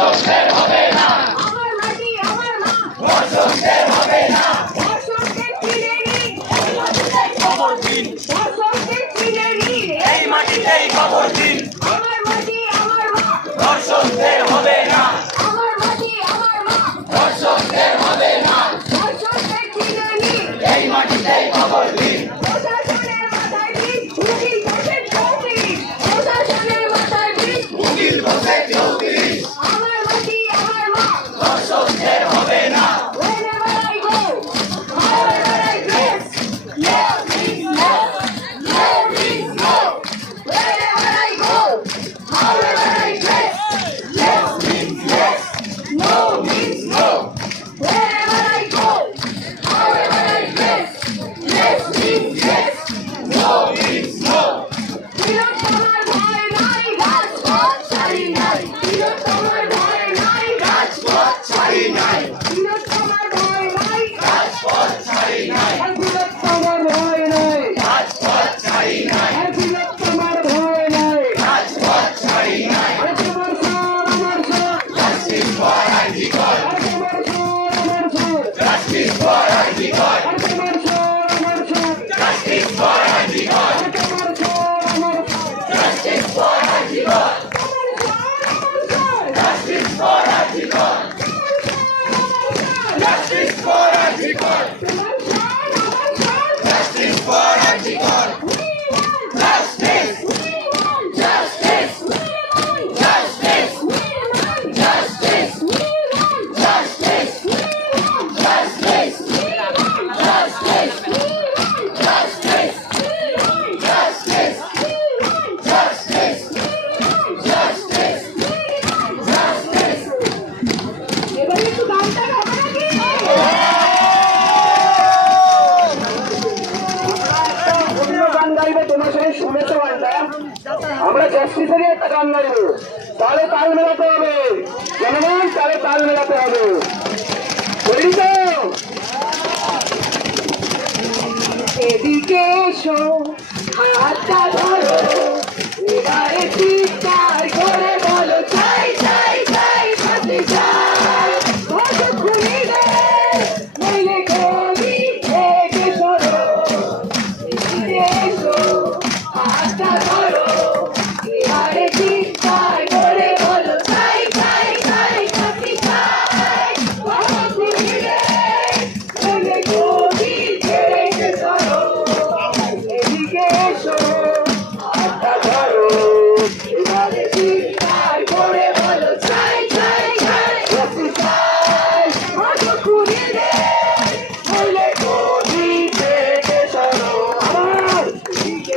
Let's go. জাস্টিসে নিয়ে টাকা আনবে তাহলে তাল মেলাতে হবে। জনগণ, তাহলে তাল মেলাতে হবে। এদিকে এসো, হাতটা ধরো। এবারে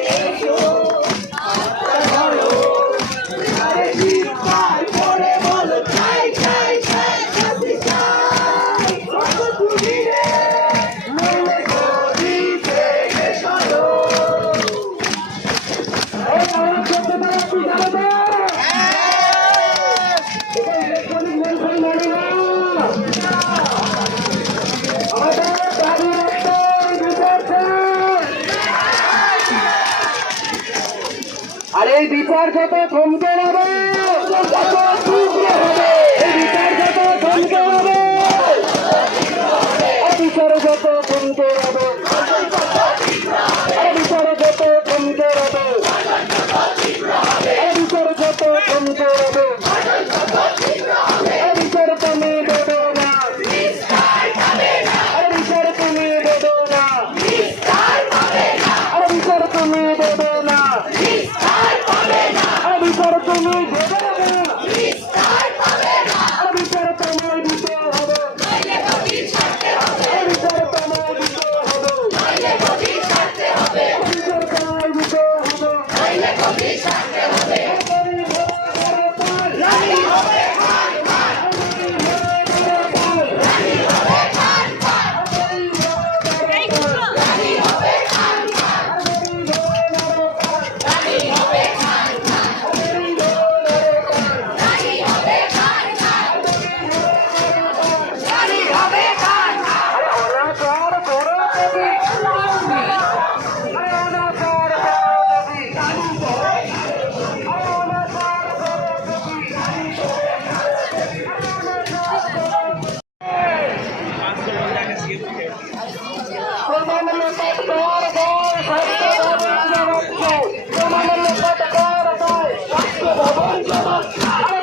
Thank you. আর এই বিচার যত থমকে যাবে এই বিচার যত থমকে যাবে বিচার যত থমকে যাবে Come on,